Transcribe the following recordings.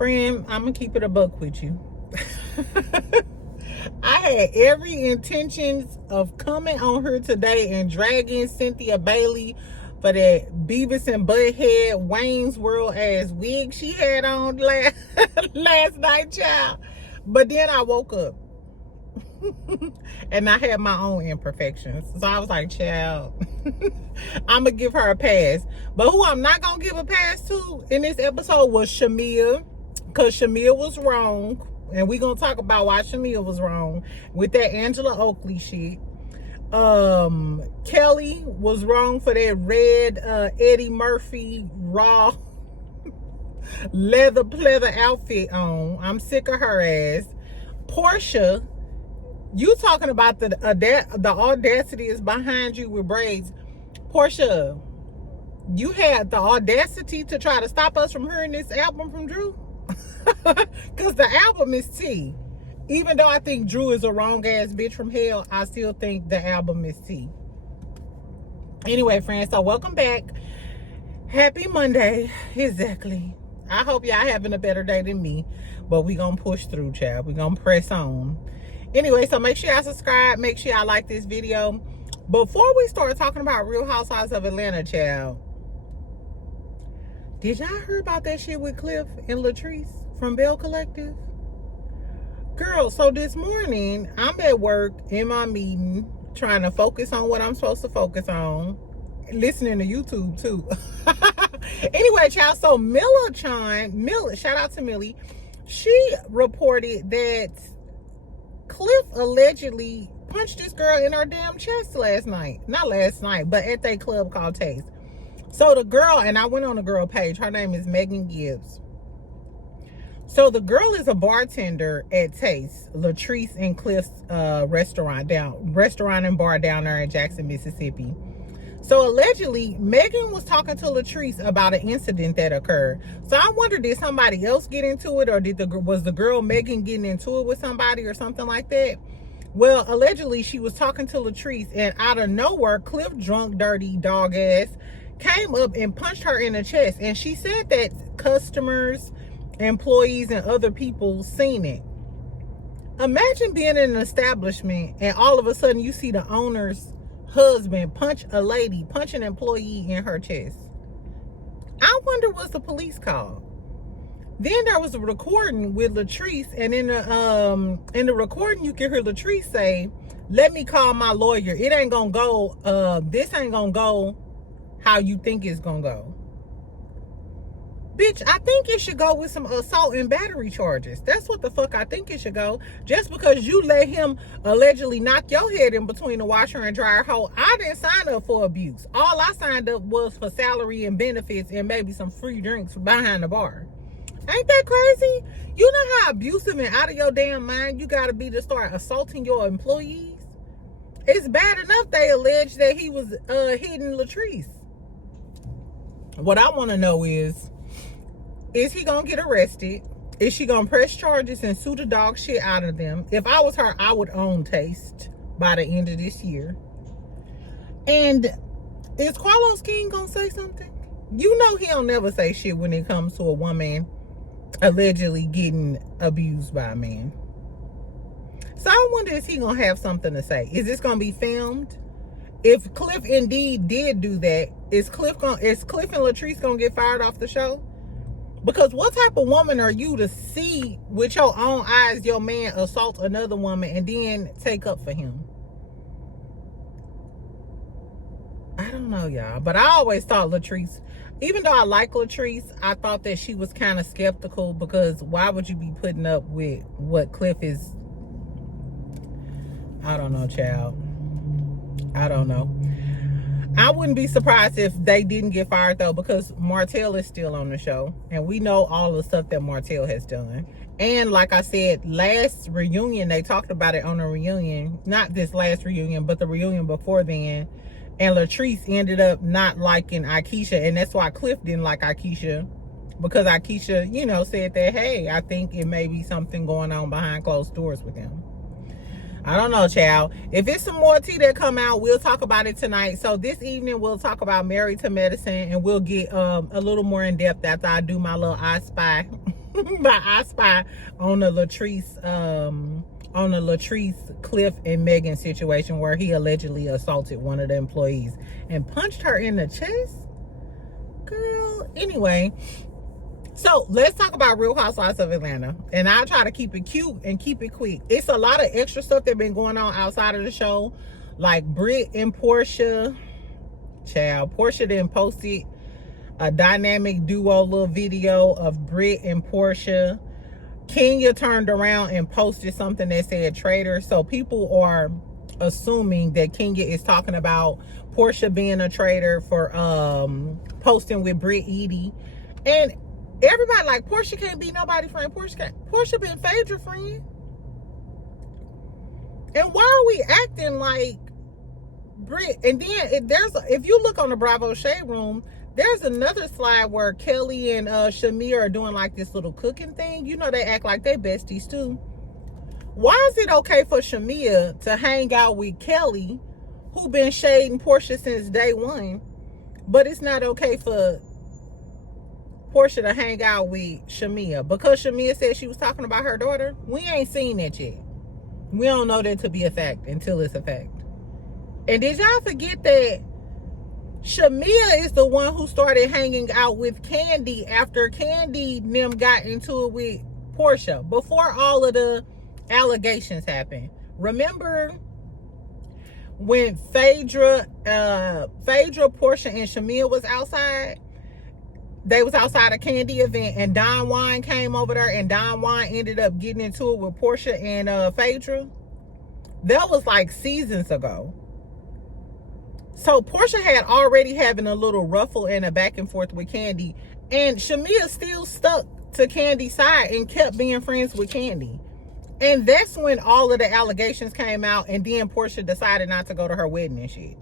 Friend, I'm gonna keep it a buck with you. I had every intentions of coming on her today and dragging Cynthia Bailey for that Beavis and Butthead Wayne's World ass wig she had on last night, child. But then I woke up and I had my own imperfections. So I was like, child, I'm gonna give her a pass. But who I'm not gonna give a pass to in this episode was Shamia, because Shamia was wrong. And we're gonna talk about why Shamia was wrong with that Angela Oakley shit. Kelly was wrong for that red Eddie Murphy raw leather pleather outfit on. I'm sick of her ass. Porsha, you talking about the audacity is behind you with braids. Porsha, you had the audacity to try to stop us from hearing this album from Drew? Because the album is tea. Even though I think Drew is a wrong ass bitch from hell, I still think the album is tea. Anyway, friends, so welcome back. Happy Monday. Exactly. I hope y'all having a better day than me. But we gonna push through, child. We gonna press on. Anyway, so make sure y'all subscribe. Make sure y'all like this video. Before we start talking about Real Housewives of Atlanta, child, did y'all hear about that shit with Cliff and Latrice from Belle Collective? Girl, so this morning, I'm at work in my meeting, trying to focus on what I'm supposed to focus on, listening to YouTube too. Anyway, child, so shout out to Millie, she reported that Cliff allegedly punched this girl in her damn chest last night. Not last night, but at that club called Taste. So the girl, and I went on the girl page, her name is Megan Gibbs. So the girl is a bartender at Taste, Latrice and Cliff's restaurant and bar down there in Jackson, Mississippi. So allegedly, Megan was talking to Latrice about an incident that occurred. So I wonder, did somebody else get into it, or was the girl Megan getting into it with somebody or something like that? Well, allegedly, she was talking to Latrice, and out of nowhere, Cliff, drunk, dirty, dog ass, came up and punched her in the chest. And she said that customers, employees, and other people seen it. Imagine being in an establishment and all of a sudden you see the owner's husband punch an employee in her chest. I wonder, was the police called? Then there was a recording with Latrice, and in the recording you can hear Latrice say, "Let me call my lawyer. It ain't gonna go, this ain't gonna go how you think it's gonna go." Bitch, I think it should go with some assault and battery charges. That's what the fuck I think it should go. Just because you let him allegedly knock your head in between the washer and dryer hole, I didn't sign up for abuse. All I signed up was for salary and benefits and maybe some free drinks behind the bar. Ain't that crazy? You know how abusive and out of your damn mind you gotta be to start assaulting your employees? It's bad enough they allege that he was hitting Latrice. What I want to know is he gonna get arrested? Is she gonna press charges and sue the dog shit out of them? If I was her, I would own Taste by the end of this year. And is Carlos King gonna say something? You know he don't never say shit when it comes to a woman allegedly getting abused by a man. So I wonder, is he gonna have something to say? Is this gonna be filmed? If Cliff indeed did do that, is Cliff and Latrice gonna get fired off the show? Because what type of woman are you to see with your own eyes your man assault another woman and then take up for him? I don't know, y'all. But I always thought Latrice, even though I like Latrice, I thought that she was kind of skeptical, because why would you be putting up with what Cliff is? I don't know, child. I don't know. I wouldn't be surprised if they didn't get fired, though, because Martell is still on the show. And we know all the stuff that Martell has done. And like I said, last reunion, they talked about it on a reunion. Not this last reunion, but the reunion before then. And Latrice ended up not liking Akeisha. And that's why Cliff didn't like Akeisha. Because Akeisha, you know, said that, hey, I think it may be something going on behind closed doors with him. I don't know, child. If it's some more tea that come out, we'll talk about it tonight. So this evening, we'll talk about Married to Medicine, and we'll get a little more in depth after I do my little I Spy, my I Spy on the Latrice, Cliff and Megan situation where he allegedly assaulted one of the employees and punched her in the chest. Girl, anyway. So let's talk about Real Housewives of Atlanta. And I'll try to keep it cute and keep it quick. It's a lot of extra stuff that's been going on outside of the show. Like Brit and Porsha. Child, Porsha then posted a dynamic duo little video of Brit and Porsha. Kenya turned around and posted something that said traitor. So people are assuming that Kenya is talking about Porsha being a traitor for posting with Brit Eady. And everybody like, Porsha can't be nobody's friend. Porsha been Phaedra friend. And why are we acting like Brit? And then if you look on the Bravo Shade Room, there's another slide where Kelly and Shamia are doing like this little cooking thing. You know, they act like they besties too. Why is it okay for Shamia to hang out with Kelly, who been shading Porsha since day one, but it's not okay for Porsha to hang out with Shamia because Shamia said she was talking about her daughter? We ain't seen that yet. We don't know that to be a fact until it's a fact. And did y'all forget that Shamia is the one who started hanging out with Kandi after Kandi and them got into it with Porsha, before all of the allegations happened? Remember when Phaedra, Porsha, and Shamia was outside? They was outside a Kandi event, and Don Juan came over there, and Don Juan ended up getting into it with Porsha and Phaedra. That was like seasons ago. So Porsha had already having a little ruffle and a back and forth with Kandi, and Shamia still stuck to Kandi's side and kept being friends with Kandi. And that's when all of the allegations came out, and then Porsha decided not to go to her wedding and shit.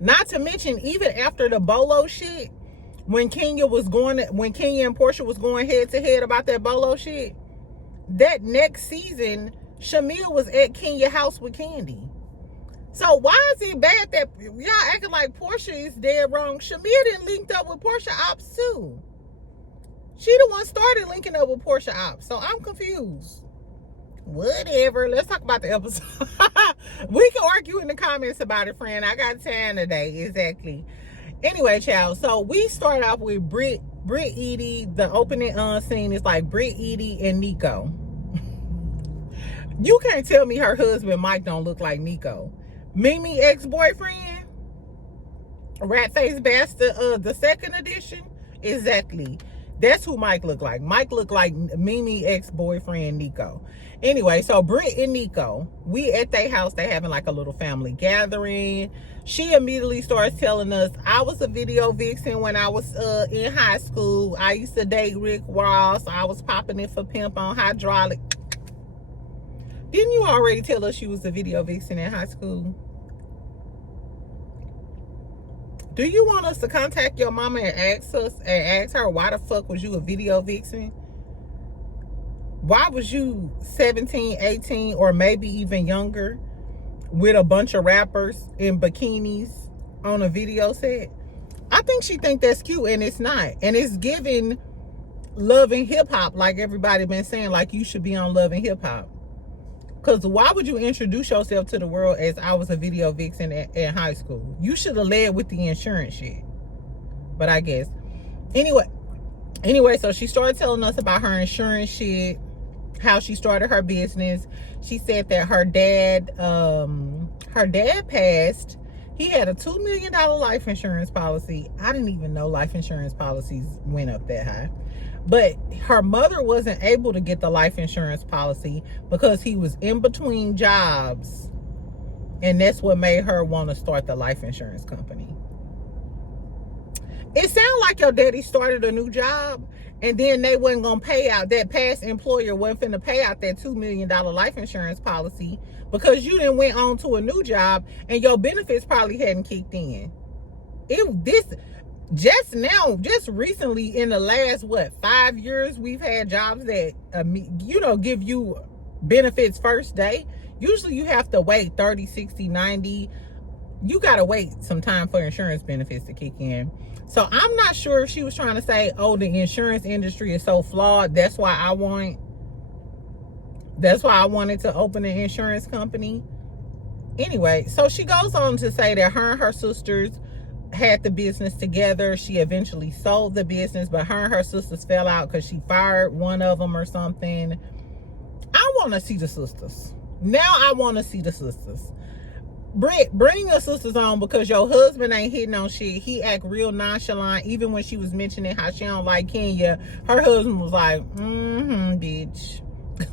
Not to mention, even after the Bolo shit, when Kenya and Porsha was going head to head about that Bolo shit, that next season, Shamia was at Kenya's house with Kandi. So why is it bad that y'all acting like Porsha is dead wrong? Shamia didn't link up with Porsha Ops too. She the one started linking up with Porsha Ops. So I'm confused. Whatever. Let's talk about the episode. We can argue in the comments about it, friend. I got time today. Exactly. Anyway, child. So we start off with Brit Eady. The opening scene is like Brit Eady and Nico. You can't tell me her husband Mike don't look like Nico. Mimi ex-boyfriend, rat face bastard, the second edition. Exactly. That's who Mike looked like. Mike looked like Mimi ex-boyfriend Nico. Anyway, so Brit and Nico, we at their house. They having like a little family gathering. She immediately starts telling us, I was a video vixen when I was in high school. I used to date Rick Ross. I was popping it for Pimp on Hydraulic. Didn't you already tell us she was a video vixen in high school? Do you want us to contact your mama and ask her why the fuck was you a video vixen? Why was you 17, 18, or maybe even younger with a bunch of rappers in bikinis on a video set? I think she think that's cute, and it's not. And it's giving Love and Hip Hop, like everybody been saying, like you should be on Love and Hip Hop. Because why would you introduce yourself to the world as I was a video vixen in high school? You should have led with the insurance shit. But I guess. Anyway, so she started telling us about her insurance shit, how she started her business. She said that her dad passed. He had a $2 million life insurance policy. I didn't even know life insurance policies went up that high. But her mother wasn't able to get the life insurance policy because he was in between jobs. And that's what made her want to start the life insurance company. It sounds like your daddy started a new job and then they wasn't going to pay out. That past employer wasn't finna pay out that $2 million life insurance policy because you then went on to a new job and your benefits probably hadn't kicked in. Just recently in the last, 5 years, we've had jobs that, give you benefits first day. Usually you have to wait 30, 60, 90. You got to wait some time for insurance benefits to kick in. So I'm not sure if she was trying to say, oh, the insurance industry is so flawed. That's why I wanted to open an insurance company. Anyway, so she goes on to say that her and her sisters had the business together. She eventually sold the business, but her and her sisters fell out because she fired one of them or something. I want to see the sisters. Now I want to see the sisters. Brit, bring your sisters on, because your husband ain't hitting on shit. He act real nonchalant. Even when she was mentioning how she don't like Kenya, her husband was like, bitch.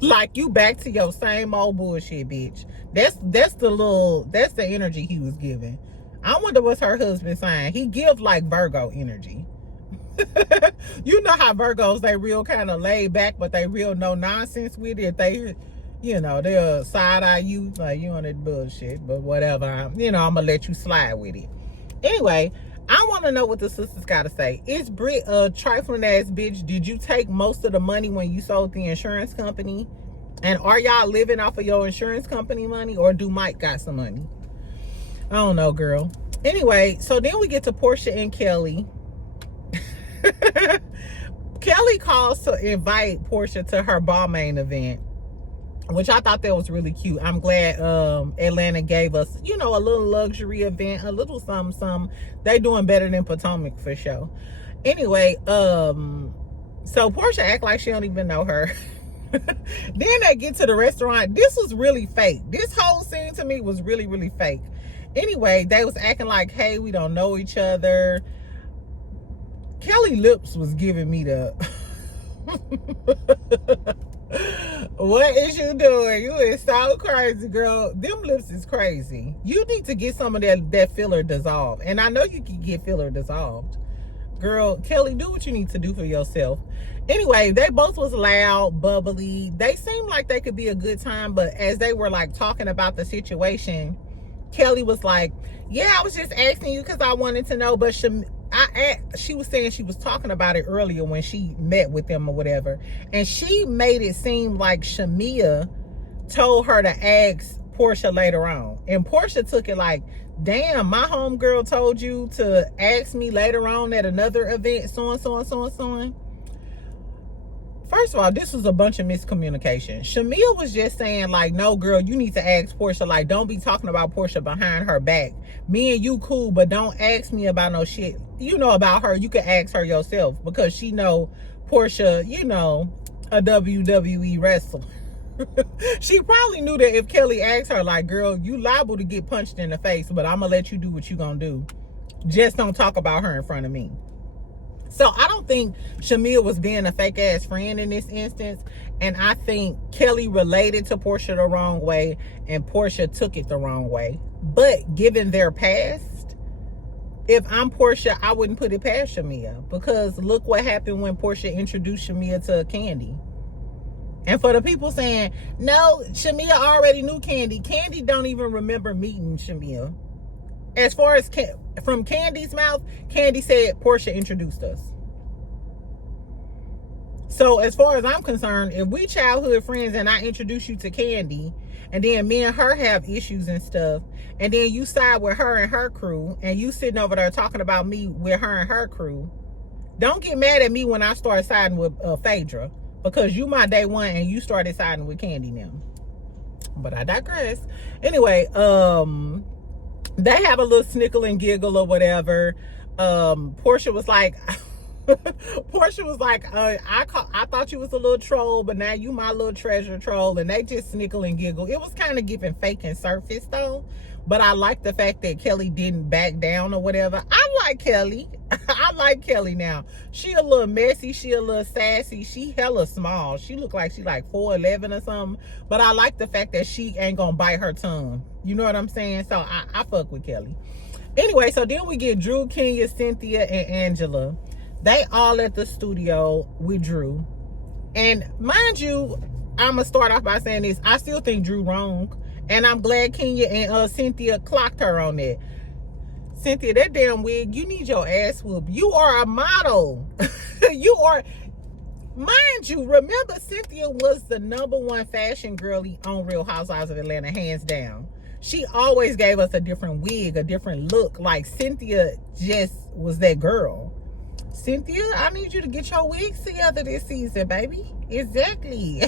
Like, you back to your same old bullshit, bitch. That's the energy he was giving. I wonder what's her husband saying. He give like Virgo energy. You know how Virgos, they real kind of laid back, but they real no nonsense with it. They, they'll side eye you like you on that bullshit, but whatever. I'm gonna let you slide with it. Anyway, I want to know what the sisters got to say. Is Brit a trifling ass bitch? Did you take most of the money when you sold the insurance company? And are y'all living off of your insurance company money, or do Mike got some money? I don't know, girl. Anyway, so then we get to Porsha and Kelly. Kelly calls to invite Porsha to her Balmain event, which I thought that was really cute. I'm glad Atlanta gave us, a little luxury event, a little something. They doing better than Potomac for sure. Anyway, so Porsha act like she don't even know her. Then they get to the restaurant. This was really fake. This whole scene to me was really, really fake. Anyway, they was acting like, hey, we don't know each other. Kelly lips was giving me the what is you doing? You is so crazy, girl. Them lips is crazy. You need to get some of that filler dissolved. And I know you can get filler dissolved. Girl, Kelly, do what you need to do for yourself. Anyway, they both was loud, bubbly. They seemed like they could be a good time, but as they were like talking about the situation, Kelly was like, yeah, I was just asking you because I wanted to know, but she was saying she was talking about it earlier when she met with them or whatever, and she made it seem like Shamia told her to ask Porsha later on, and Porsha took it like, damn, my homegirl told you to ask me later on at another event, so and so and so and so. First of all, this was a bunch of miscommunication. Shamia was just saying like, no, girl, you need to ask Porsha. Like, don't be talking about Porsha behind her back. Me and you cool, but don't ask me about no shit. About her. You can ask her yourself, because she know Porsha, a WWE wrestler. She probably knew that if Kelly asked her, like, girl, you liable to get punched in the face, but I'm gonna let you do what you gonna do. Just don't talk about her in front of me. So I don't think Shamia was being a fake ass friend in this instance. And I think Kelly related to Porsha the wrong way, and Porsha took it the wrong way. But given their past, if I'm Porsha, I wouldn't put it past Shamia, because look what happened when Porsha introduced Shamia to Candy. And for the people saying, no, Shamia already knew Candy. Candy don't even remember meeting Shamia. As far as from Candy's mouth, Candy said Porsha introduced us. So as far as I'm concerned, if we childhood friends and I introduce you to Candy, and then me and her have issues and stuff, and then you side with her and her crew, and you sitting over there talking about me with her and her crew, don't get mad at me when I start siding with Phaedra, because you my day one and you started siding with Candy now. But I digress. Anyway, they have a little snickle and giggle or whatever. Porsha was like, I thought you was a little troll, but now you my little treasure troll. And they just snickle and giggle. It was kind of giving fake and surface though. But I like the fact that Kelly didn't back down or whatever. I like Kelly. I like Kelly now. She a little messy. She a little sassy. She hella small. She look like she like 4'11" or something. But I like the fact that she ain't gonna bite her tongue. You know what I'm saying? So I fuck with Kelly. Anyway, so then we get Drew, Kenya, Cynthia, and Angela. They all at the studio with Drew. And mind you, I'm gonna start off by saying this. I still think Drew wrong. And I'm glad Kenya and Cynthia clocked her on that. Cynthia, that damn wig, you need your ass whooped. You are a model. You are, Mind you, remember Cynthia was the #1 fashion girly on Real Housewives of Atlanta, hands down. She always gave us a different wig, a different look. Like, Cynthia just was that girl. Cynthia, I need you to get your wigs together this season, baby. Exactly.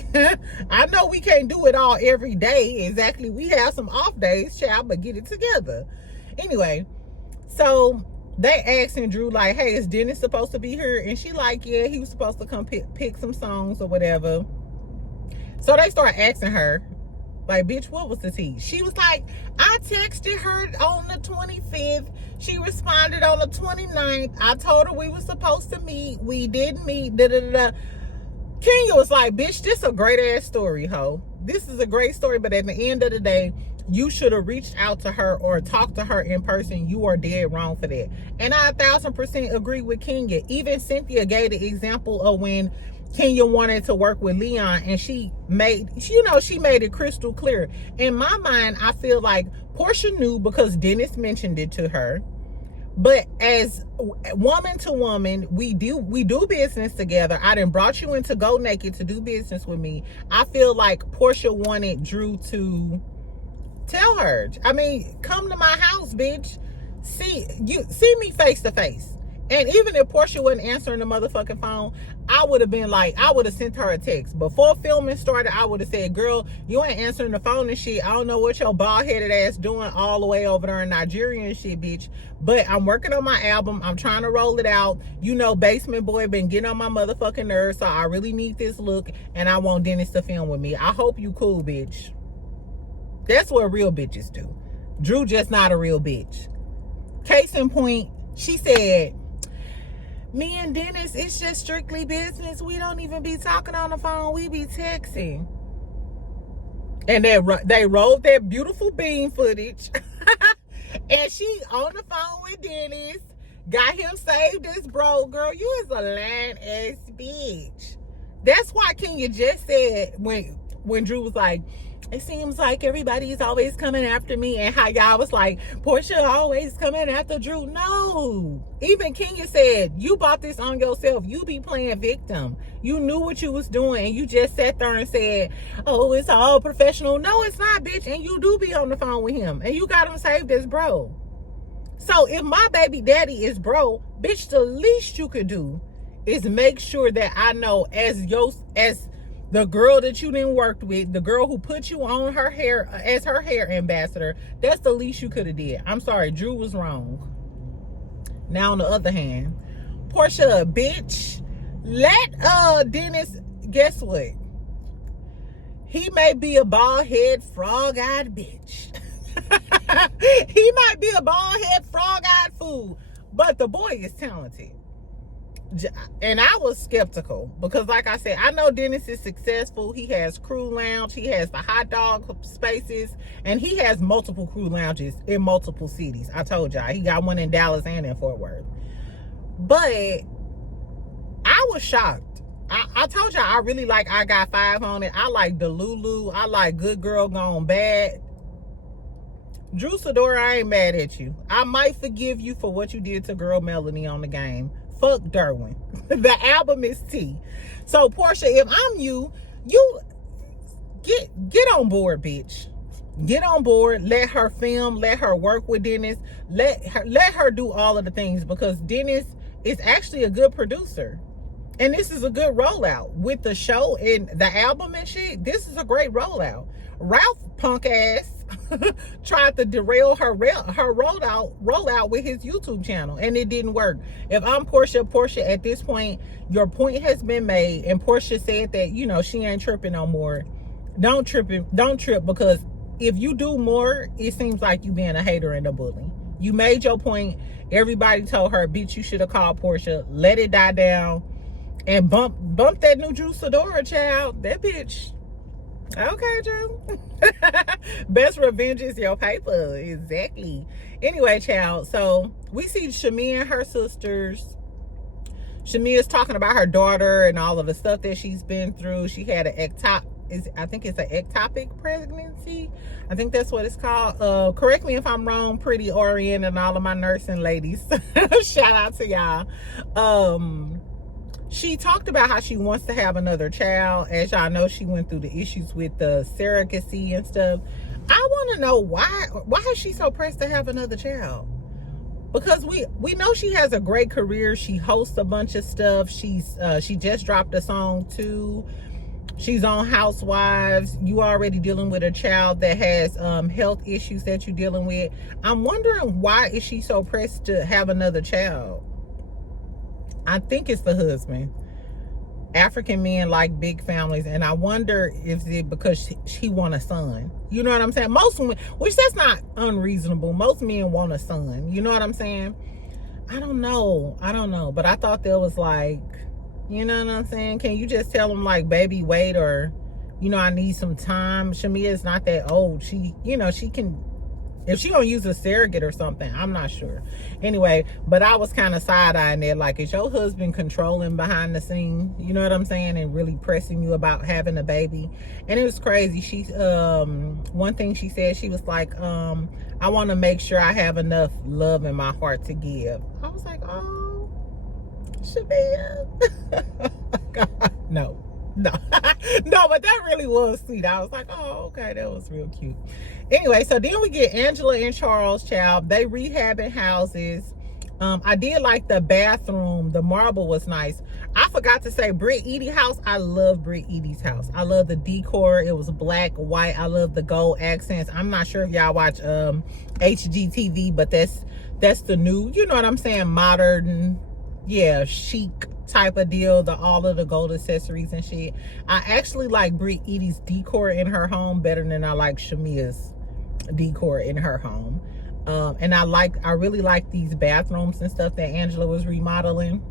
I know we can't do it all every day. Exactly. We have some off days, child, but get it together. Anyway, so they asking Drew, like, hey, is Dennis supposed to be here? And she like, yeah, he was supposed to come pick some songs or whatever. So they start asking her, like, bitch, what was the tea? She was like, I texted her on the 25th. She responded on the 29th. I told her we were supposed to meet. We didn't meet. Da-da-da-da. Kenya was like, bitch, this is a great ass story, ho. This is a great story, but at the end of the day, you should have reached out to her or talked to her in person. You are dead wrong for that. And I 1000% agree with Kenya. Even Cynthia gave the example of when Kenya wanted to work with Leon, and she made it crystal clear. In my mind, I feel like Porsha knew because Dennis mentioned it to her. But as woman to woman, we do business together. I done brought you in to go naked to do business with me. I feel like Porsha wanted Drew to tell her. I mean, come to my house, bitch. See me face to face. And even if Porsha wasn't answering the motherfucking phone, I would have sent her a text. Before filming started, I would have said, girl, you ain't answering the phone and shit. I don't know what your bald-headed ass doing all the way over there in Nigeria and shit, bitch. But I'm working on my album. I'm trying to roll it out. You know, Basement Boy been getting on my motherfucking nerves, so I really need this look, and I want Dennis to film with me. I hope you cool, bitch. That's what real bitches do. Drew just not a real bitch. Case in point, she said, me and Dennis, it's just strictly business. We don't even be talking on the phone. We be texting. And they rolled that beautiful bean footage. And she on the phone with Dennis. Got him saved as bro. Girl, you is a lying ass bitch. That's why Kenya just said when Drew was like, it seems like everybody's always coming after me, and how y'all was like, Porsha always coming after Drew. No. Even Kenya said, you bought this on yourself. You be playing victim. You knew what you was doing, and you just sat there and said, oh, it's all professional. No, it's not, bitch. And you do be on the phone with him, and you got him saved as bro. So if my baby daddy is bro, bitch, the least you could do is make sure that I know as the girl that you didn't work with, the girl who put you on her hair as her hair ambassador, that's the least you could have did. I'm sorry, Drew was wrong. Now on the other hand, Porsha, bitch, let Dennis, guess what? He may be a bald-head, frog-eyed bitch. He might be a bald-head, frog-eyed fool, but the boy is talented. And I was skeptical because, like I said, I know Dennis is successful. He has Crew Lounge, he has the hot dog spaces, and he has multiple crew lounges in multiple cities. I told y'all, he got one in Dallas and in Fort Worth. But I was shocked. I told y'all I really like I Got 5 on it. I like Delulu. I like Good Girl Gone Bad. Drew Sidora, I ain't mad at you. I might forgive you for what you did to girl Melanie on The Game. Fuck Derwin. The album is T. So Porsha, if I'm you get on board, bitch. Get on board. Let her film. Let her work with Dennis. Let her do all of the things, because Dennis is actually a good producer. And this is a good rollout with the show and the album and shit. This is a great rollout. Ralph punk ass tried to derail her rollout with his YouTube channel, and it didn't work. If I'm Porsha, at this point, your point has been made, and Porsha said that, you know, she ain't tripping no more. Don't trip, because if you do more, it seems like you being a hater and a bully. You made your point. Everybody told her, bitch, you should have called Porsha. Let it die down and bump that new Drew Sidora child. That bitch. Okay, Drew. Best revenge is your paper. Exactly. Anyway, child, so we see Shamia and her sisters. Shamia's talking about her daughter and all of the stuff that she's been through. She had I think it's an ectopic pregnancy. I think that's what it's called. Correct me if I'm wrong, Pretty Orient and all of my nursing ladies. Shout out to y'all. she talked about how she wants to have another child. As y'all know, she went through the issues with the surrogacy and stuff. I want to know why is she so pressed to have another child? Because we know she has a great career. She hosts a bunch of stuff. She just dropped a song too. She's on Housewives. You already dealing with a child that has health issues that you're dealing with. I'm wondering, why is she so pressed to have another child? I think it's the husband. African men like big families, and I wonder if it's because she want a son. You know what I'm saying? Most women, which that's not unreasonable. Most men want a son. You know what I'm saying? I don't know. But I thought there was like, you know what I'm saying? Can you just tell them like, baby, wait, or, you know, I need some time. Shamia is not that old. She, you know, she can, if she gonna use a surrogate or something, I'm not sure. Anyway, but I was kind of side-eyeing it, like, is your husband controlling behind the scene? You know what I'm saying? And really pressing you about having a baby. And it was crazy. She, one thing she said, she was like, I want to make sure I have enough love in my heart to give. I was like, oh, Shamia. God, no. No, but that really was sweet. I was like, oh, okay, that was real cute. Anyway, so then we get Angela and Charles, child. They rehabbing houses. I did like the bathroom. The marble was nice. I forgot to say, Brit Eady house. I love Brit Eady's house. I love the decor. It was black, white. I love the gold accents. I'm not sure if y'all watch HGTV, but that's the new, you know what I'm saying, modern, yeah, chic type of deal, all of the gold accessories and shit. I actually like Brit Eady's decor in her home better than I like Shamia's decor in her home. And I really like these bathrooms and stuff that Angela was remodeling.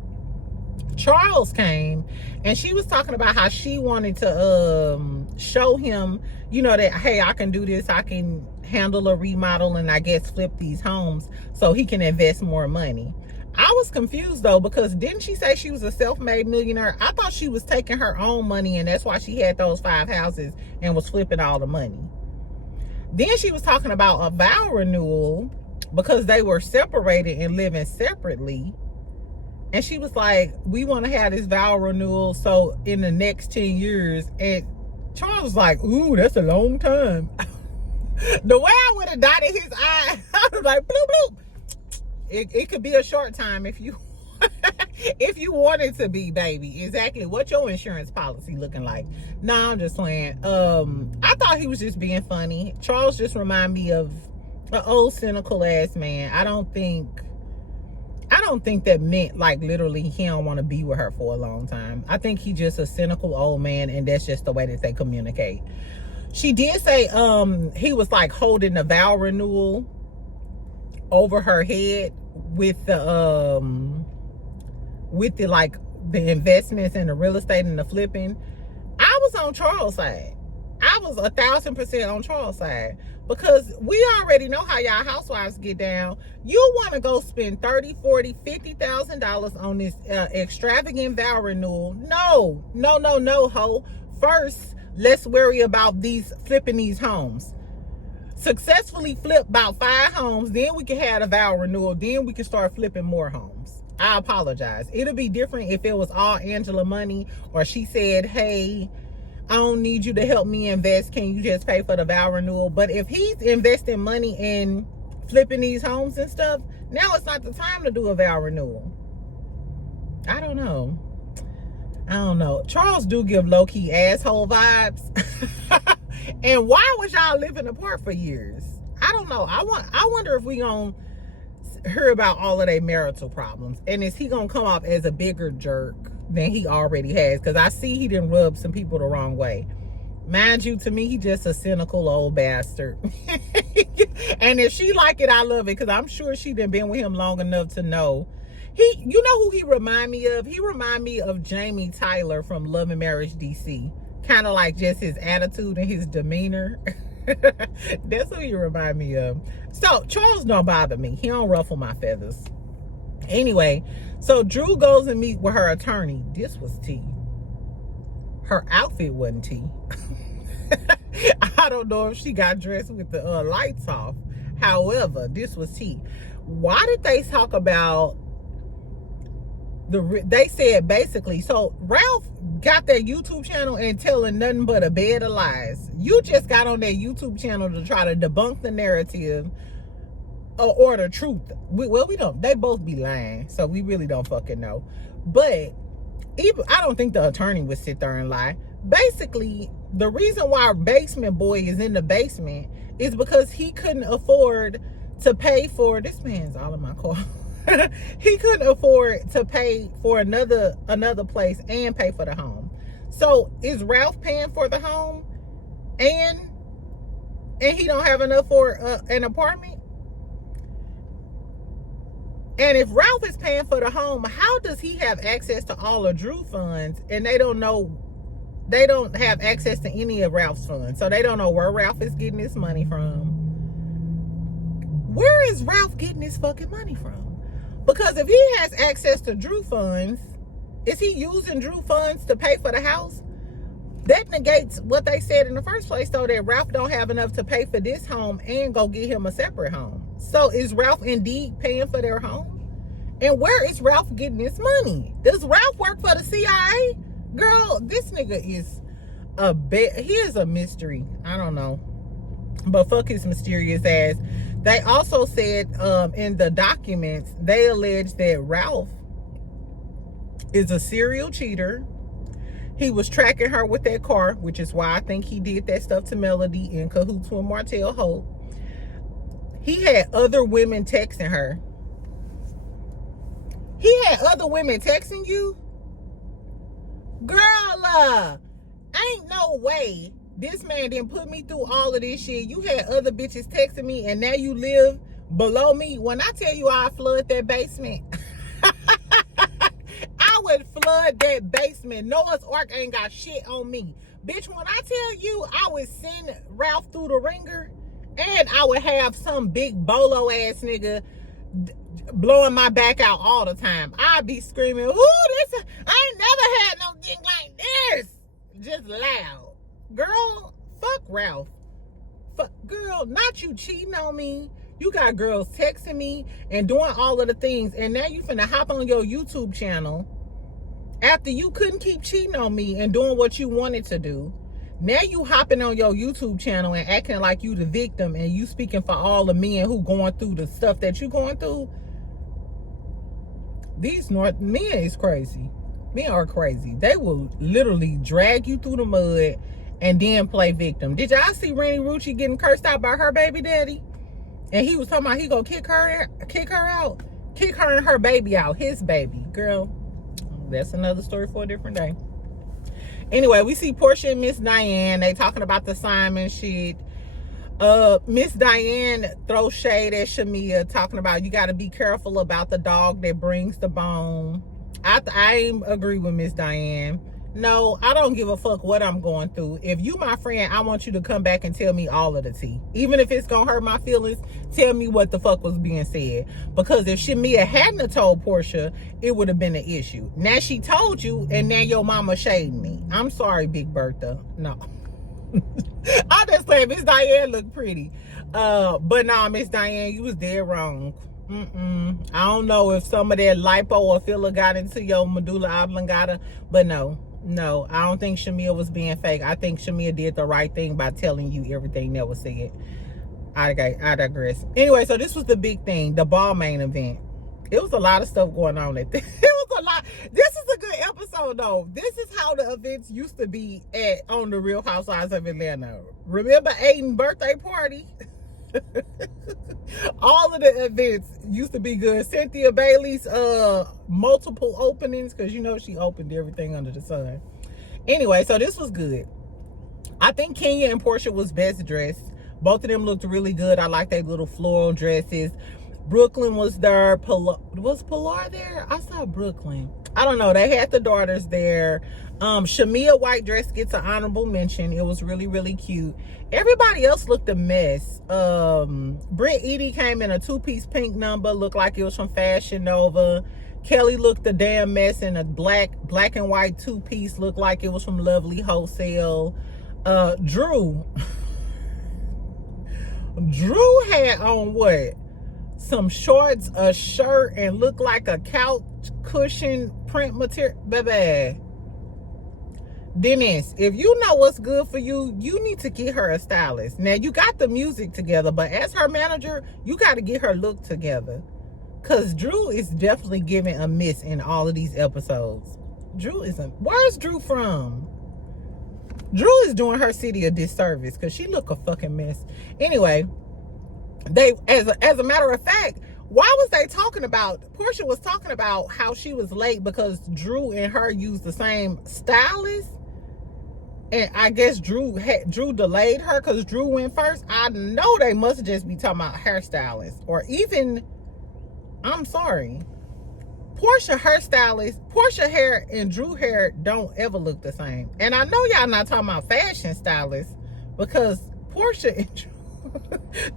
Charles came and she was talking about how she wanted to show him, you know, that, hey, I can do this, I can handle a remodel and I guess flip these homes so he can invest more money. I was confused though, because didn't she say she was a self-made millionaire? I thought she was taking her own money and that's why she had those 5 houses and was flipping all the money. Then she was talking about a vow renewal because they were separated and living separately. And she was like, we want to have this vow renewal so in the next 10 years. And Charles was like, ooh, that's a long time. The way I would have dotted his eye, I was like, bloop, bloop. It could be a short time if you if you want it to be, baby. Exactly. What's your insurance policy looking like? Nah, I'm just playing. I thought he was just being funny. Charles just remind me of an old cynical ass man. I don't think that meant like literally he don't want to be with her for a long time. I think he just a cynical old man, and that's just the way that they communicate. She did say he was like holding the vow renewal over her head with the like the investments and the real estate and the flipping. I was on Charles' side. I was 1,000% on Charles' side, because we already know how y'all housewives get down. You want to go spend $30,000, $40,000, $50,000 on this extravagant vow renewal. No, ho. First, let's worry about flipping these homes. Successfully flip about 5 homes, then we can have a vow renewal, then we can start flipping more homes. I apologize. It'll be different if it was all Angela money, or she said, hey, I don't need you to help me invest, can you just pay for the vow renewal? But if he's investing money in flipping these homes and stuff, now it's not the time to do a vow renewal. I don't know. Charles do give low-key asshole vibes. And why was y'all living apart for years? I don't know. I wonder if we gonna hear about all of their marital problems, and is he gonna come off as a bigger jerk than he already has? Because I see he didn't rub some people the wrong way. Mind you, to me, he just a cynical old bastard. And if she like it, I love it, because I'm sure she done been with him long enough to know. You know who he remind me of? He remind me of Jamie Tyler from Love and Marriage DC. Kind of like just his attitude and his demeanor. That's who he remind me of. So Charles don't bother me. He don't ruffle my feathers. Anyway, so Drew goes and meet with her attorney. This was tea. Her outfit wasn't tea. I don't know if she got dressed with the lights off. However, this was tea. Why did they talk about they said basically, so Ralph got their YouTube channel and telling nothing but a bed of lies. You just got on their YouTube channel to try to debunk the narrative or the truth. We don't. They both be lying, so we really don't fucking know. But even I don't think the attorney would sit there and lie. Basically, the reason why Basement Boy is in the basement is because he couldn't afford to pay for, this man's all in my car. He couldn't afford to pay for another place and pay for the home. So is Ralph paying for the home and he don't have enough for an apartment? And if Ralph is paying for the home, how does he have access to all of Drew funds and they don't have access to any of Ralph's funds? So they don't know where Ralph is getting his money from. Where is Ralph getting his fucking money from? Because if he has access to Drew funds, is he using Drew funds to pay for the house? That negates what they said in the first place, though, that Ralph don't have enough to pay for this home and go get him a separate home. So is Ralph indeed paying for their home? And where is Ralph getting his money? Does Ralph work for the CIA? Girl, this nigga is he is a mystery. I don't know. But fuck his mysterious ass. They also said in the documents, they allege that Ralph is a serial cheater. He was tracking her with that car, which is why I think he did that stuff to Melody in cahoots with Martell Holt. He had other women texting her. He had other women texting you? Girl, ain't no way this man didn't put me through all of this shit. You had other bitches texting me and now you live below me. When I tell you I flood that basement, I would flood that basement. Noah's Ark ain't got shit on me. Bitch, when I tell you I would send Ralph through the ringer and I would have some big bolo ass nigga blowing my back out all the time. I'd be screaming, ooh, this, I ain't never had no thing like this. Just loud. Girl, fuck Ralph. Fuck, girl, not you cheating on me. You got girls texting me and doing all of the things, and now you finna hop on your YouTube channel after you couldn't keep cheating on me and doing what you wanted to do. Now you hopping on your YouTube channel and acting like you the victim and you speaking for all the men who going through the stuff that you going through. These men is crazy. Men are crazy. They will literally drag you through the mud and then play victim. Did y'all see Rennie Rucci getting cursed out by her baby daddy? And he was talking about he gonna kick her out. Kick her and her baby out. His baby. Girl, that's another story for a different day. Anyway, we see Porsha and Miss Diane. They talking about the Simon shit. Miss Diane throws shade at Shamia, talking about you got to be careful about the dog that brings the bone. I agree with Miss Diane. No, I don't give a fuck what I'm going through. If you my friend, I want you to come back and tell me all of the tea. Even if it's gonna hurt my feelings, tell me what the fuck was being said. Because if Shamia hadn't told Porsha, it would have been an issue. Now she told you, and now your mama shading me. I'm sorry, Big Bertha. No. I just say Miss Diane looked pretty. But nah, Miss Diane, you was dead wrong. I don't know if some of that lipo or filler got into your medulla oblongata, but no, I don't think Shamia was being fake. I think Shamia did the right thing by telling you everything that was said. I digress. Anyway, so this was the big thing, the Balmain event. It was a lot of stuff going on at this. It was a lot. This is a good episode, though. This is how the events used to be on the Real Housewives of Atlanta. Remember Aiden's birthday party? All of the events used to be good. Cynthia Bailey's multiple openings, because you know she opened everything under the sun. Anyway, so this was good. I think Kenya and Porsha was best dressed. Both of them looked really good. I like their little floral dresses. Brooklyn was there. Was Pilar there? I saw Brooklyn. I don't know. They had the daughters there. Shamia white dress gets an honorable mention. It was really, really cute. Everybody else looked a mess. Brit Eady came in a two-piece pink number. Looked like it was from Fashion Nova. Kelly looked a damn mess in a black and white two-piece. Looked like it was from Lovely Wholesale. Drew had on what? some shorts, a shirt, and look like a couch cushion print material. Baby, Dennis, if you know what's good for you, you need to get her a stylist. Now, you got the music together, but as her manager, you got to get her look together. Because Drew is definitely giving a miss in all of these episodes. Drew isn't. Where's Drew from? Drew is doing her city a disservice because she look a fucking mess. Anyway, they, as a matter of fact, why was they talking about, Porsha was talking about how she was late because Drew and her used the same stylist. And I guess Drew delayed her because Drew went first. I know they must just be talking about hairstylists. Or even, I'm sorry, Porsha hairstylist, Porsha hair and Drew hair don't ever look the same. And I know y'all not talking about fashion stylists because Porsha and Drew,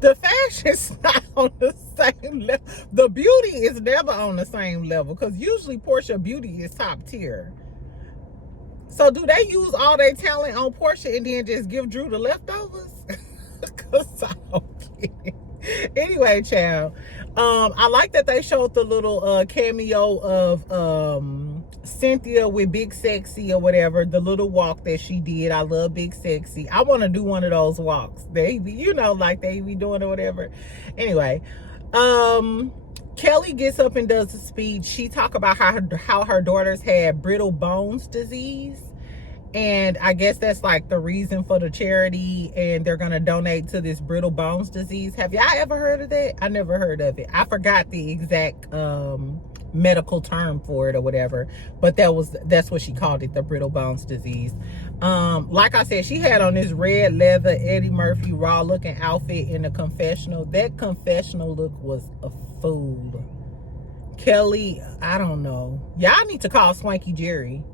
the fashion's not on the same level. The beauty is never on the same level because usually Porsha beauty is top tier. So do they use all their talent on Porsha and then just give Drew the leftovers? Because I don't get it. Anyway, child. I like that they showed the little cameo of Cynthia with Big Sexy or whatever, the little walk that she did. I love Big Sexy. I want to do one of those walks. They be, you know, like they be doing or whatever. Anyway, Kelly gets up and does a speech. She talk about how her daughters had brittle bones disease. And I guess that's like the reason for the charity, and they're going to donate to this brittle bones disease. Have y'all ever heard of that? I never heard of it. I forgot the exact medical term for it or whatever, but that's what she called it, the brittle bones disease. Like I said, she had on this red leather Eddie Murphy raw looking outfit in the confessional. That confessional look was a fool. Kelly, I don't know. Y'all need to call Swanky Jerry.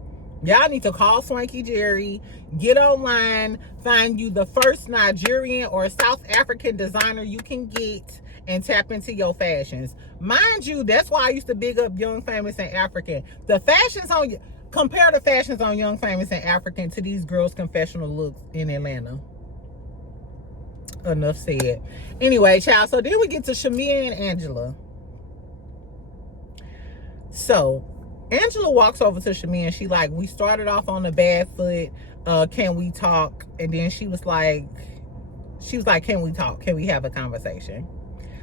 Y'all need to call Swanky Jerry, get online, find you the first Nigerian or South African designer you can get, and tap into your fashions. Mind you, that's why I used to big up Young, Famous, and African. The fashions on, compare the fashions on Young, Famous, and African to these girls' confessional looks in Atlanta. Enough said. Anyway, child, so then we get to Shamia and Angela. So Angela walks over to Shamia and she like, we started off on a bad foot. Can we talk? And then she was like, can we talk? Can we have a conversation?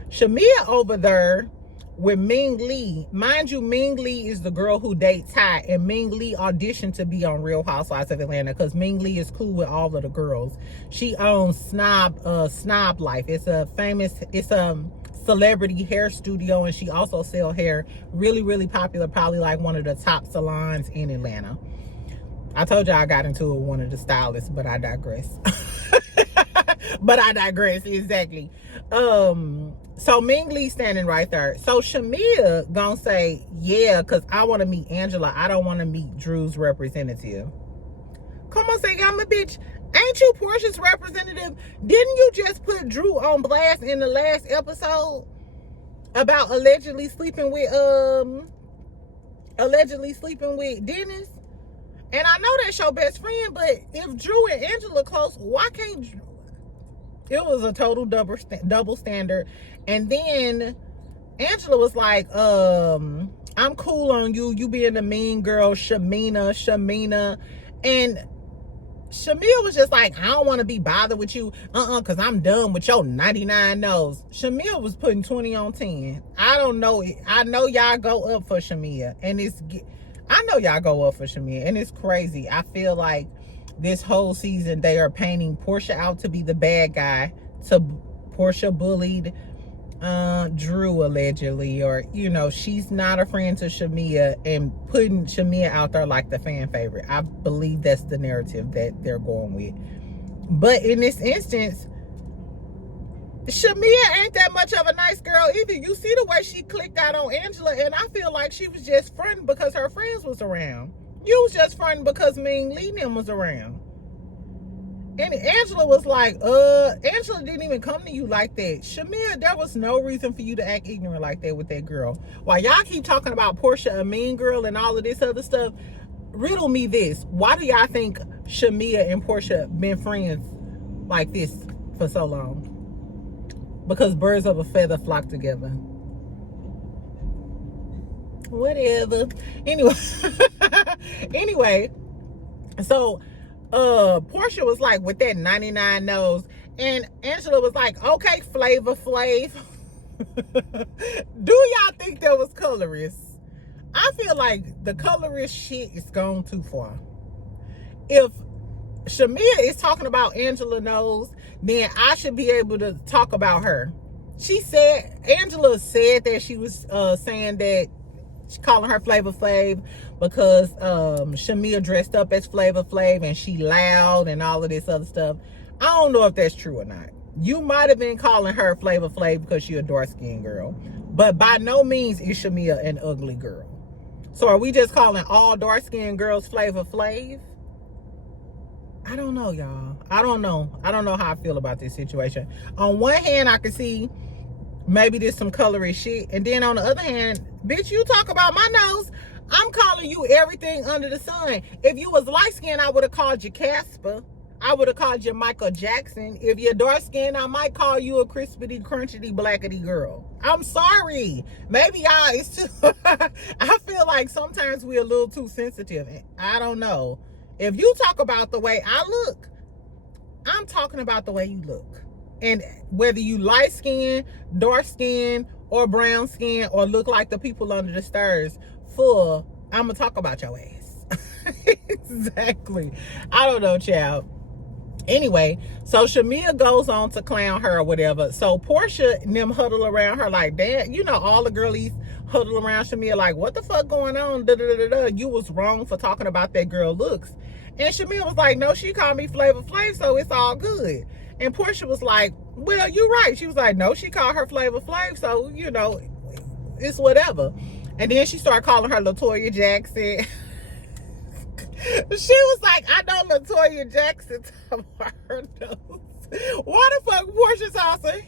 Shamia over there with Ming Lee. Mind you, Ming Lee is the girl who dates Ty, and Ming Lee auditioned to be on Real Housewives of Atlanta because Ming Lee is cool with all of the girls. She owns Snob Life. It's a celebrity hair studio, and she also sells hair. Really popular, probably like one of the top salons in Atlanta. I told you I got into it with one of the stylists, but I digress. Exactly. So Ming Lee standing right there. So Shamia gonna say, yeah, because I want to meet Angela. I don't want to meet Drew's representative. Come on, say I'm a bitch. Ain't you Porsha's representative? Didn't you just put Drew on blast in the last episode about allegedly sleeping with Dennis? And I know that's your best friend, but if Drew and Angela close, why can't Drew? It was a total double standard. And then Angela was like, I'm cool on you. You being a mean girl, Shamina. And Shamia was just like, I don't want to be bothered with you. Because I'm done with your 99 no's. Shamia was putting 20 on 10. I don't know. I know y'all go up for Shamia. And it's crazy. I feel like this whole season they are painting Porsha out to be the bad guy. To Porsha bullied Drew allegedly, or she's not a friend to Shamia, and putting Shamia out there like the fan favorite. I believe that's the narrative that they're going with. But in this instance, Shamia ain't that much of a nice girl either. You see the way she clicked out on Angela, and I feel like she was just fronting because her friends was around. You was just fronting because Ming Lee them was around. And Angela was like, Angela didn't even come to you like that. Shamia, there was no reason for you to act ignorant like that with that girl. While y'all keep talking about Porsha a mean girl and all of this other stuff, riddle me this. Why do y'all think Shamia and Porsha been friends like this for so long? Because birds of a feather flock together. whatever. Anyway, anyway, so Porsha was like with that 99 nose, and Angela was like, okay, Flavor Flav. Do y'all think that was colorist? I feel like the colorist shit is gone too far. If Shamia is talking about Angela nose, then I should be able to talk about her. Angela said that she was saying that she calling her Flavor Flav because Shamia dressed up as Flavor Flav and she loud and all of this other stuff. I don't know if that's true or not. You might have been calling her Flavor Flav because she a dark-skinned girl, but by no means is Shamia an ugly girl. So are we just calling all dark-skinned girls Flavor Flav? I don't know, y'all. I don't know how I feel about this situation. On one hand, I can see maybe there's some colorist shit. And then on the other hand, bitch, you talk about my nose, I'm calling you everything under the sun. If you was light-skinned, I would have called you Casper. I would have called you Michael Jackson. If you're dark-skinned, I might call you a crispity, crunchity, blackety girl. I'm sorry. Maybe it's too... I feel like sometimes we're a little too sensitive. I don't know. If you talk about the way I look, I'm talking about the way you look. And whether you light skin, dark skin, or brown skin, or look like the people under the stars, I'm gonna talk about your ass. Exactly. I don't know, child. Anyway, so Shamia goes on to clown her or whatever. So Porsha and them huddle around her like, damn, all the girlies huddle around Shamia like, what the fuck going on? You was wrong for talking about that girl looks. And Shamia was like, no, she called me Flavor Flav, so it's all good. And Porsha was like, well, you're right. She was like, no, she called her Flavor Flav, so, it's whatever. And then she started calling her Latoya Jackson. She was like, I know Latoya Jackson talking about her nose. Why the fuck Porsha's also baby?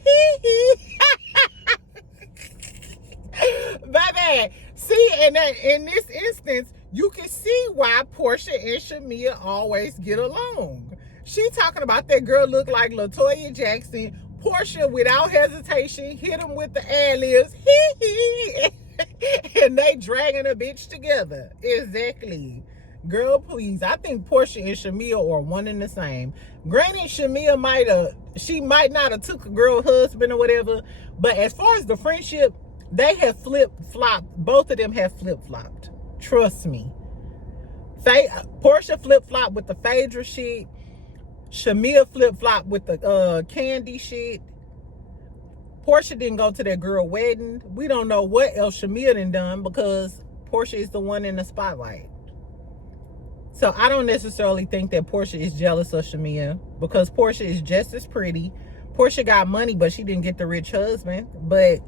See, in this instance, you can see why Porsha and Shamia always get along. She talking about that girl look like Latoya Jackson. Porsha, without hesitation, hit him with the ad-libs. And they dragging a bitch together. Exactly. Girl, please. I think Porsha and Shamia are one and the same. Granted, Shamia might not have took a girl husband or whatever, but as far as the friendship, they have flip-flopped. Both of them have flip-flopped. Trust me. Porsha flip-flopped with the Phaedra shit. Shamia flip-flopped with the Candy shit. Porsha didn't go to that girl wedding. We don't know what else Shamia done because Porsha is the one in the spotlight. So I don't necessarily think that Porsha is jealous of Shamia because Porsha is just as pretty. Porsha got money, but she didn't get the rich husband. But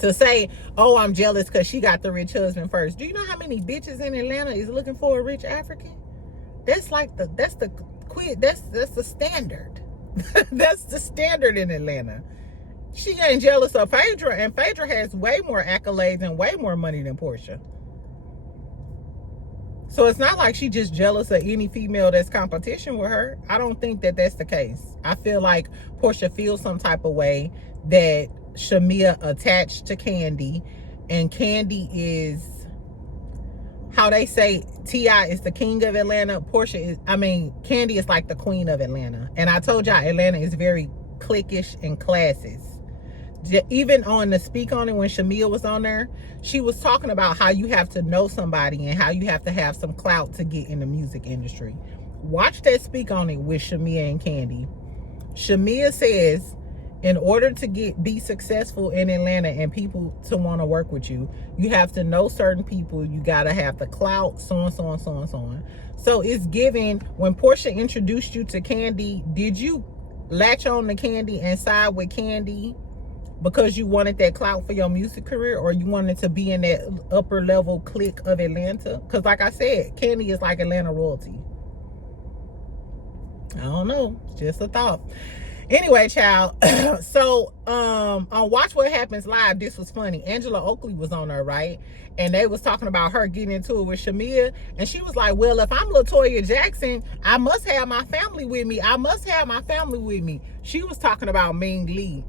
to say, oh, I'm jealous because she got the rich husband first. Do you know how many bitches in Atlanta is looking for a rich African? That's the standard. That's the standard in Atlanta. She ain't jealous of Phaedra, and Phaedra has way more accolades and way more money than Porsha. So it's not like she just jealous of any female that's competition with her. I don't think that that's the case. I feel like Porsha feels some type of way that Shamia attached to Candy, and Candy is, how they say T.I. is the king of Atlanta. Candy is like the queen of Atlanta. And I told y'all Atlanta is very cliquish and classist. Even on the Speak On It when Shamia was on there, she was talking about how you have to know somebody and how you have to have some clout to get in the music industry. Watch that Speak On It with Shamia and Candy. Shamia says, in order to be successful in Atlanta and people to want to work with you, you have to know certain people. You got to have the clout, so on, so on, so on, so on. So it's given, when Porsha introduced you to Candy, did you latch on to Candy and side with Candy because you wanted that clout for your music career, or you wanted to be in that upper level clique of Atlanta? Because like I said, Candy is like Atlanta royalty. I don't know. Just a thought. Anyway, child. So on Watch What Happens Live, this was funny. Angela Oakley was on there, right? And they was talking about her getting into it with Shamia. And she was like, well, if I'm Latoya Jackson, I must have my family with me. I must have my family with me. She was talking about Ming Lee.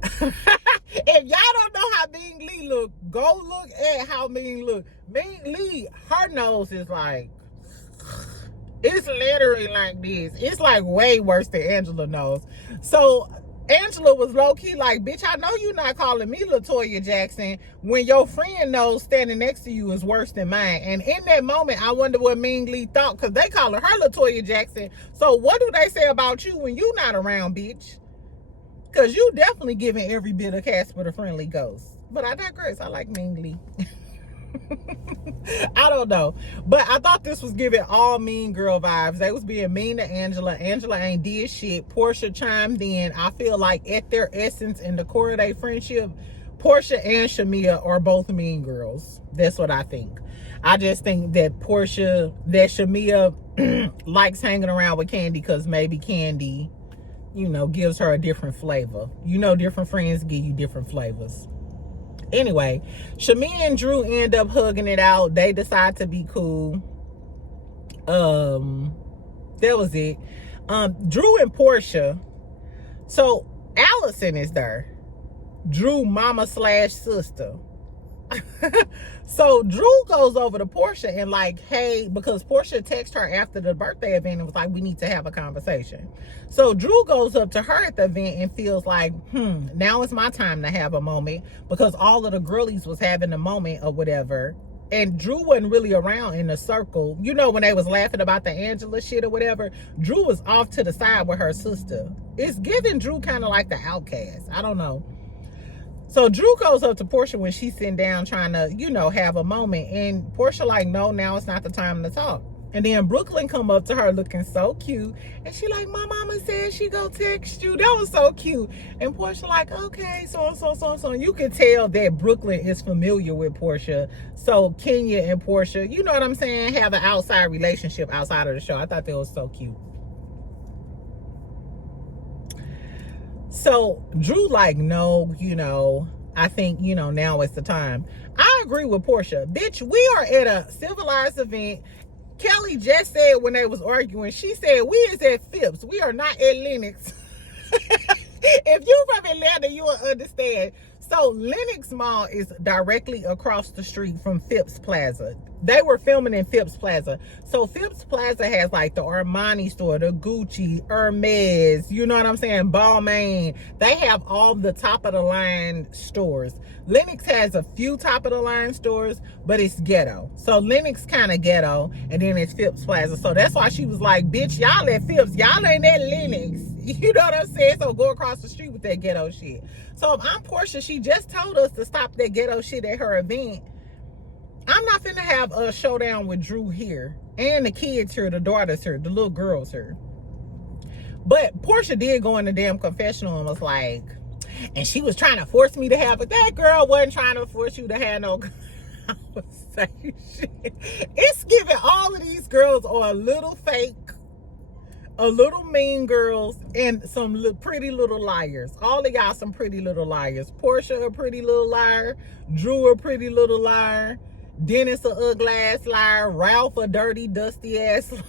If y'all don't know how Ming Lee look, go look at how Ming look. Ming Lee, her nose is like, it's literally like this. It's like way worse than Angela nose. So Angela was low-key like, bitch, I know you not calling me Latoya Jackson when your friend nose standing next to you is worse than mine. And in that moment, I wonder what Ming Lee thought, because they calling her Latoya Jackson. So what do they say about you when you not around, bitch? Because you definitely giving every bit of Casper the Friendly Ghost. But I digress. I like Ming Lee. I don't know. But I thought this was giving all mean girl vibes. They was being mean to Angela. Angela ain't did shit. Porsha chimed in. I feel like at their essence and the core of their friendship, Porsha and Shamea are both mean girls. That's what I think. I just think that Shamea likes hanging around with Candy because maybe Candy, gives her a different flavor. Different friends give you different flavors. Anyway, Shamia and Drew end up hugging it out. They decide to be cool. That was it. Drew and Porsha. So Allison is there. Drew mama / sister. So Drew goes over to Porsha and like, hey, because Porsha texted her after the birthday event and was like, we need to have a conversation. So Drew goes up to her at the event and feels like, now it's my time to have a moment, because all of the girlies was having a moment or whatever. And Drew wasn't really around in the circle. When they was laughing about the Angela shit or whatever, Drew was off to the side with her sister. It's giving Drew kind of like the outcast. I don't know. So Drew goes up to Porsha when she's sitting down trying to, have a moment. And Porsha like, no, now it's not the time to talk. And then Brooklyn come up to her looking so cute. And she like, my mama said she go text you. That was so cute. And Porsha like, okay, so. You can tell that Brooklyn is familiar with Porsha. So Kenya and Porsha, you know what I'm saying, have an outside relationship outside of the show. I thought that was so cute. So Drew like, no, I think, now it's the time. I agree with Porsha. Bitch, we are at a civilized event. Kelly just said when they was arguing, she said, we is at Phipps. We are not at Lenox. If you from Atlanta, you will understand. So Lenox Mall is directly across the street from Phipps Plaza. They were filming in Phipps Plaza. So Phipps Plaza has like the Armani store, the Gucci, Hermes, you know what I'm saying, Balmain. They have all the top of the line stores. Lenox has a few top of the line stores, but it's ghetto. So Lenox kind of ghetto, and then it's Phipps Plaza. So that's why she was like, bitch, y'all at Phipps, y'all ain't at Lenox. You know what I'm saying? So go across the street with that ghetto shit. So if I'm Porsha, she just told us to stop that ghetto shit at her event. I'm not finna have a showdown with Drew here. And the kids here, the daughters here, the little girls here. But Porsha did go in the damn confessional and was like, and she was trying to force me to have it. That girl wasn't trying to force you to have no conversation. It's giving all of these girls are a little fake, a little mean girls, and some pretty little liars. All of y'all some pretty little liars. Porsha a pretty little liar. Drew a pretty little liar. Dennis a ugly ass liar. Ralph a dirty, dusty ass liar.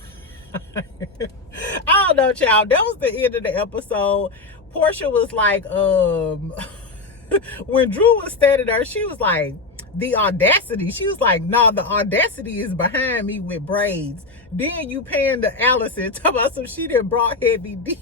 I don't know, y'all. That was the end of the episode. Porsha was like, when Drew was standing there, she was like, the audacity. She was like, no, the audacity is behind me with braids. Then you paying to Allison, talking about some she done brought heavy D.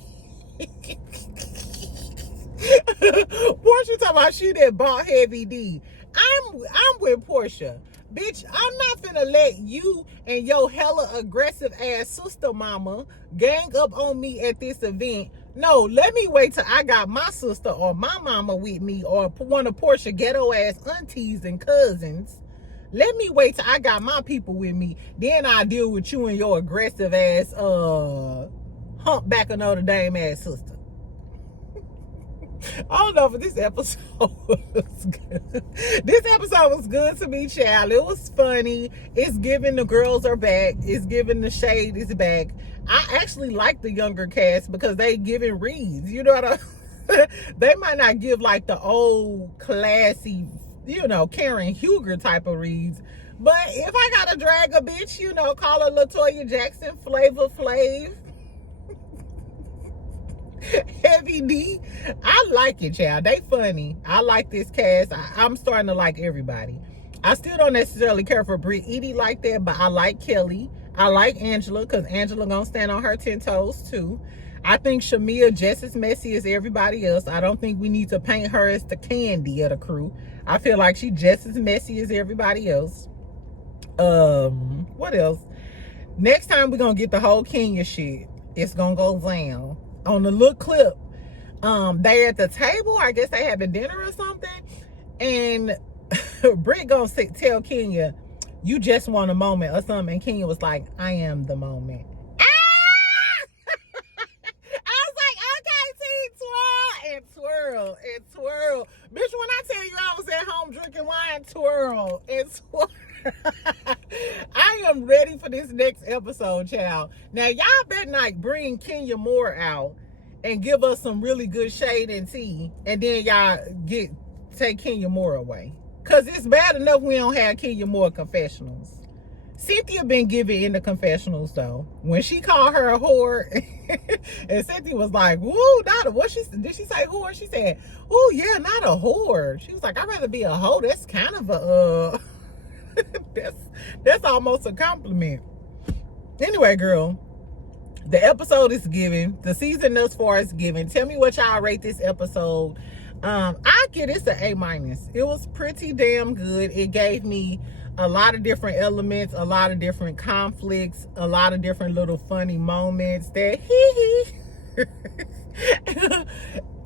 Porsha talking about she done bought heavy D. I'm with Porsha. Bitch, I'm not finna let you and your hella aggressive ass sister mama gang up on me at this event. No, let me wait till I got my sister or my mama with me, or one of Porsha ghetto ass aunties and cousins. Let me wait till I got my people with me. Then I'll deal with you and your aggressive ass humpback of Notre Dame ass sister. I don't know, but this episode was good. This episode was good to me, child. It was funny. It's giving the girls are back. It's giving the shade is back. I actually like the younger cast because they giving reads. You know what they might not give like the old classy, Karen Huger type of reads. But if I gotta drag a bitch, call her Latoya Jackson, Flavor Flav, Heavy DVD. I like it, child. They funny. I like this cast. I'm starting to like everybody. I still don't necessarily care for Brit Eady like that, but I like Kelly. I like Angela, because Angela gonna stand on her 10 toes too. I think Shamia just as messy as everybody else. I don't think we need to paint her as the candy of the crew. I feel like she just as messy as everybody else. What else? Next time we're gonna get the whole Kenya shit. It's gonna go down. On the little clip, they at the table, I guess they having dinner or something, and Brit gonna tell Kenya, you just want a moment or something, and Kenya was like, I am the moment. Twirl and twirl. Bitch, when I tell you I was at home drinking wine, twirl and twirl. I am ready for this next episode, child. Now, y'all better not bring Kenya Moore out and give us some really good shade and tea, and then y'all take Kenya Moore away. Because it's bad enough we don't have Kenya Moore confessionals. Cynthia been giving in the confessionals though. When she called her a whore, and Cynthia was like, "Woo, not a what?" Did she say whore? She said, "Oh yeah, not a whore." She was like, "I'd rather be a hoe." That's kind of a that's almost a compliment. Anyway, girl, the episode is given. The season thus far is given. Tell me what y'all rate this episode. I give this an A-. It was pretty damn good. It gave me a lot of different elements, a lot of different conflicts, a lot of different little funny moments that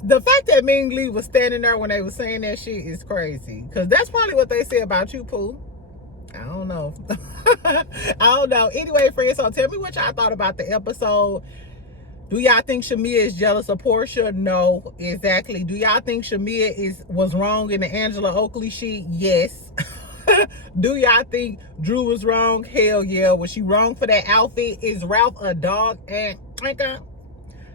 the fact that Ming Lee was standing there when they were saying that shit is crazy. Because that's probably what they said about you, Pooh. I don't know. I don't know. Anyway, friends, so tell me what y'all thought about the episode. Do y'all think Shamia is jealous of Porsha? No, exactly. Do y'all think Shamia was wrong in the Angela Oakley shit? Yes. Do y'all think Drew was wrong? Hell yeah. Was she wrong for that outfit? Is Ralph a dog? And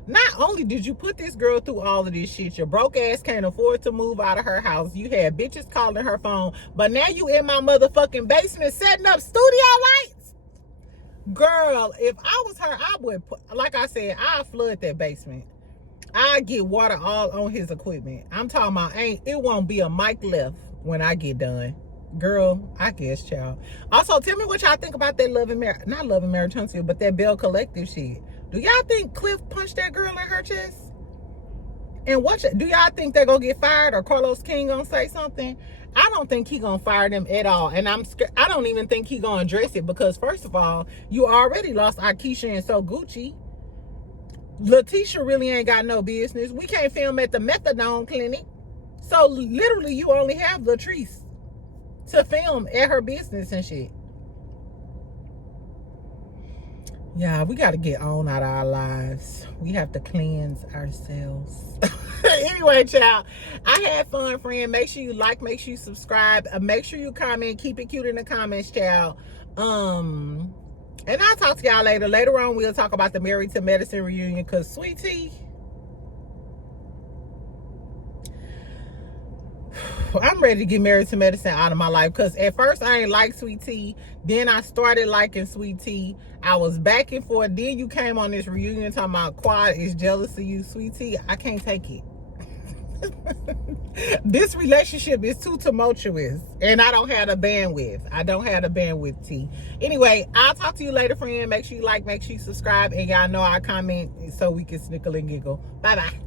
not only did you put this girl through all of this shit, your broke ass can't afford to move out of her house. You had bitches calling her phone, but now you in my motherfucking basement setting up studio lights. Girl, if I was her, I would, like I said, I'd flood that basement. I'd get water all on his equipment. I'm talking about, it won't be a mic left when I get done. Girl, I guess, child. Also, tell me what y'all think about that not Love and Marriage, but that Belle Collective shit. Do y'all think Cliff punched that girl in her chest? And do y'all think they're gonna get fired, or Carlos King gonna say something? I don't think he gonna fire them at all, and I'm scared. I don't even think he gonna address it, because first of all, you already lost Akeisha and So Gucci. Letitia really ain't got no business. We can't film at the methadone clinic, so literally you only have Latrice to film at her business and shit. Yeah, we got to get on out of our lives. We have to cleanse ourselves. Anyway, child, I had fun, friend. Make sure you like, make sure you subscribe, make sure you comment. Keep it cute in the comments, child. And I'll talk to y'all later. Later on, we'll talk about the Married to Medicine reunion, because Sweet Tea, I'm ready to get Married to Medicine out of my life, because at first I ain't like Sweet Tea. Then I started liking Sweet Tea. I was back and forth. Then you came on this reunion talking about Quad is jealous of you, Sweet Tea. I can't take it. This relationship is too tumultuous, and I don't have the bandwidth. I don't have the bandwidth, T. Anyway, I'll talk to you later, friend. Make sure you like, make sure you subscribe, and y'all know I comment so we can snickle and giggle. Bye-bye.